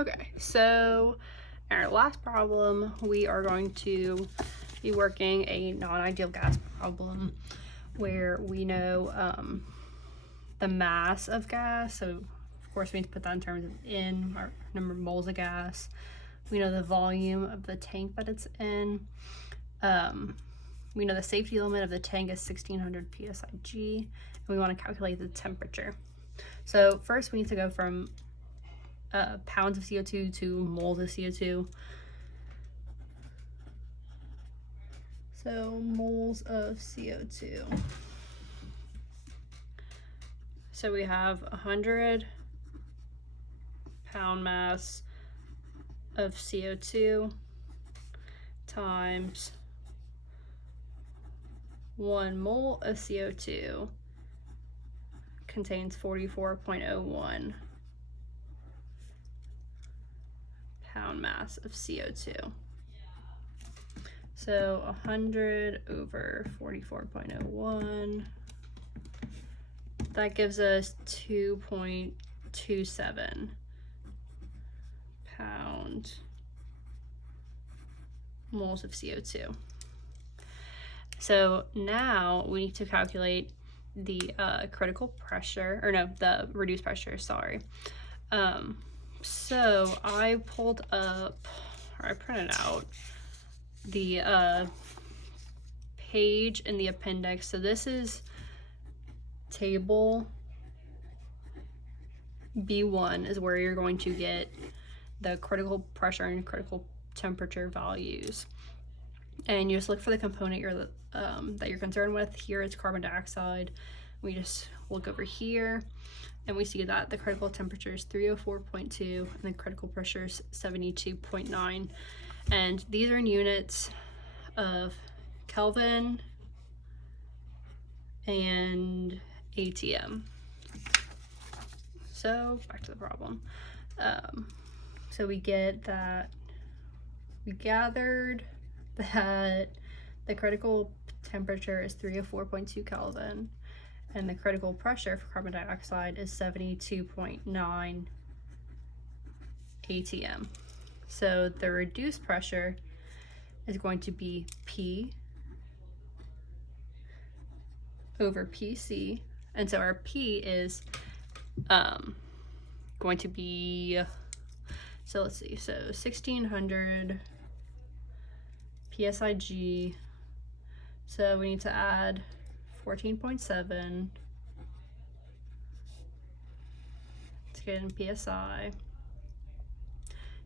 Okay, so in our last problem, we are going to be working a non-ideal gas problem where we know the mass of gas. So of course we need to put that in terms of our number of moles of gas. We know the volume of the tank that it's in. We know the safety limit of the tank is 1600 psig, and we want to calculate the temperature. So first we need to go from pounds of CO2 to moles of CO2. So moles of CO2. So we have 100 pound mass of CO2 times 1 mole of CO2 contains 44.01 pound mass of CO2. So 100 over 44.01, that gives us 2.27 pound moles of CO2. So now we need to calculate the critical pressure, or no, the reduced pressure, sorry. So I pulled up, or I printed out the page in the appendix. So this is table B1 is where you're going to get the critical pressure and critical temperature values. And you just look for the component that you're concerned with. Here it's carbon dioxide. We just look over here and we see that the critical temperature is 304.2 and the critical pressure is 72.9. And these are in units of Kelvin and ATM. So back to the problem. So we get that we gathered that the critical temperature is 304.2 Kelvin and the critical pressure for carbon dioxide is 72.9 ATM. So the reduced pressure is going to be P over PC, and so our P is going to be, so let's see, so 1600 psig, so we need to add 14.7 to get in psi,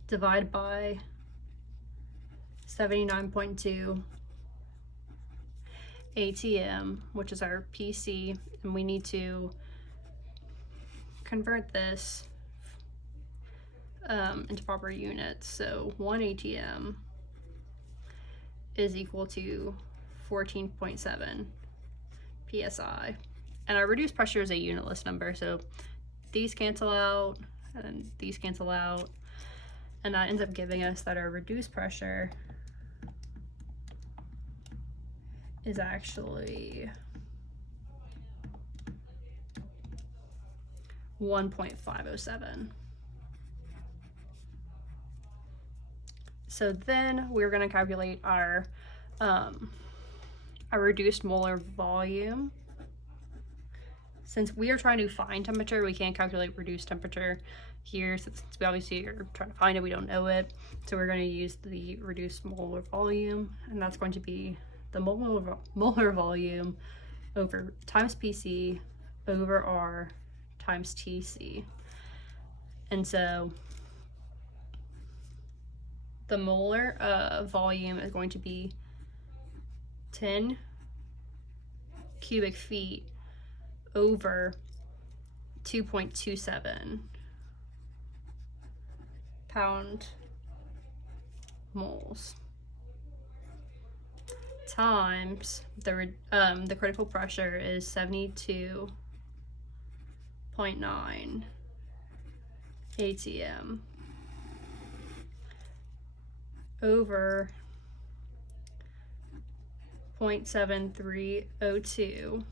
divide by 79.2 ATM, which is our PC, and we need to convert this into proper units. So 1 ATM is equal to 14.7 psi, and our reduced pressure is a unitless number, so these cancel out and these cancel out, and that ends up giving us that our reduced pressure is actually 1.507. So then we're going to calculate our reduced molar volume. Since we are trying to find temperature, we can't calculate reduced temperature here, since we obviously are trying to find it, we don't know it. So we're going to use the reduced molar volume, and that's going to be the molar volume over times PC over R times TC. And so the molar volume is going to be 10 cubic feet over 2.27 pound moles times the critical pressure is 72.9 ATM over 0.7302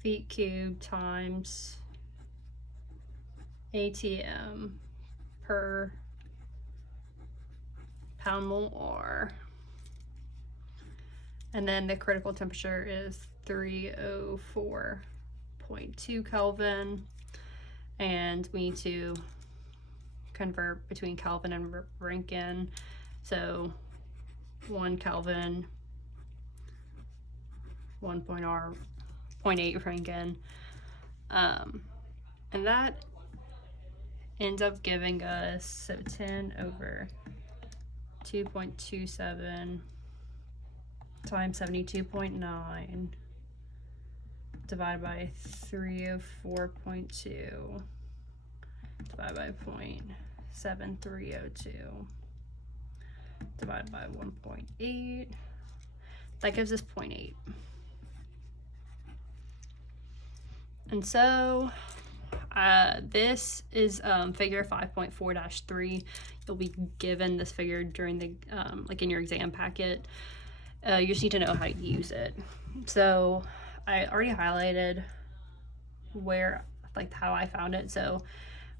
feet cubed times ATM per pound mole R. And then the critical temperature is 304.2 Kelvin. And we need to convert between Kelvin and Rankine. So 1 Kelvin, 1.8 Rankine. And that ends up giving us, so 10 over 2.27 times 72.9 divided by 304.2 divided by 0.7302 divided by 1.8. That gives us 0.8. And so this is figure 5.4-3. You'll be given this figure during the like in your exam packet. You just need to know how to use it. So I already highlighted where, like, how I found it. So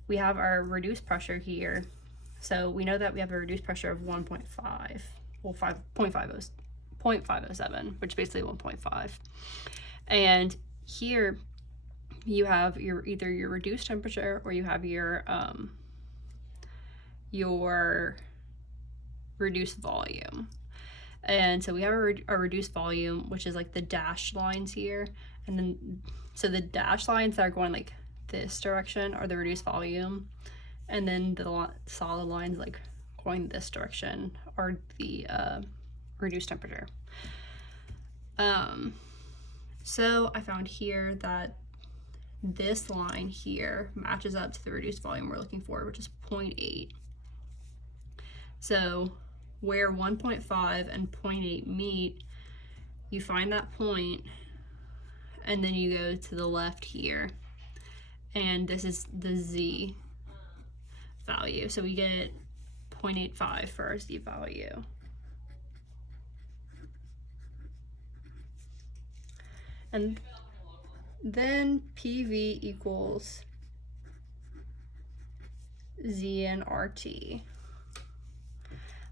we have our reduced pressure here. So we know that we have a reduced pressure of 1.5, well, 0.507, which is basically 1.5. And here you have either your reduced temperature or you have your reduced volume. And so we have a reduced volume, which is like the dashed lines here. And then, so the dashed lines that are going like this direction are the reduced volume. And then the solid lines like going this direction are the reduced temperature. So I found here that this line here matches up to the reduced volume we're looking for, which is 0.8. So where 1.5 and 0.8 meet, you find that point, and then you go to the left here, and this is the Z value. So we get 0.85 for our Z value. And then PV equals Z and RT,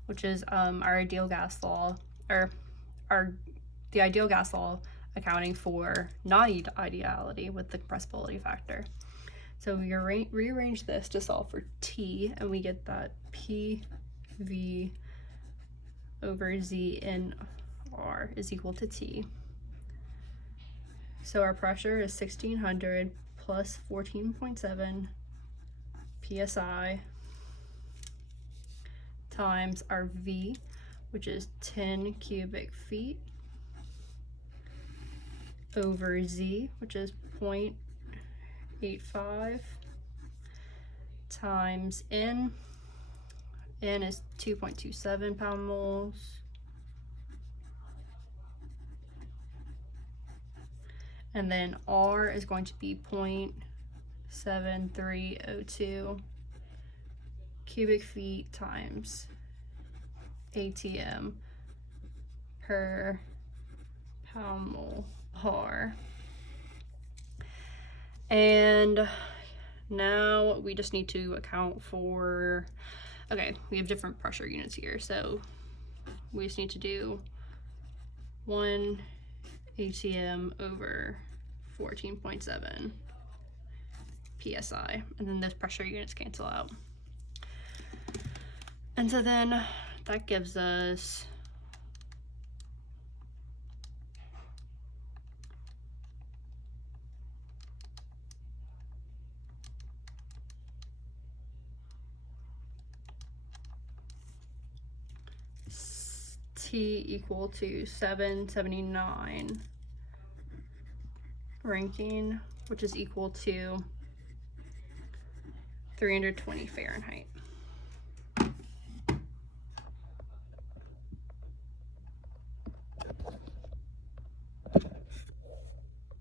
which is our ideal gas law, or the ideal gas law accounting for non-ideality with the compressibility factor. So we rearrange this to solve for T, and we get that PV over Z in R is equal to T. So our pressure is 1600 plus 14.7 PSI times our V, which is 10 cubic feet, over Z, which is 0.85, times N. N is 2.27 pound moles. And then R is going to be 0.7302 cubic feet times ATM per pound mole R. And now we just need to account for, okay, we have different pressure units here. So we just need to do 1 ATM over 14.7 PSI, and then those pressure units cancel out. And so then that gives us T equal to 779 Rankine, which is equal to 320 Fahrenheit.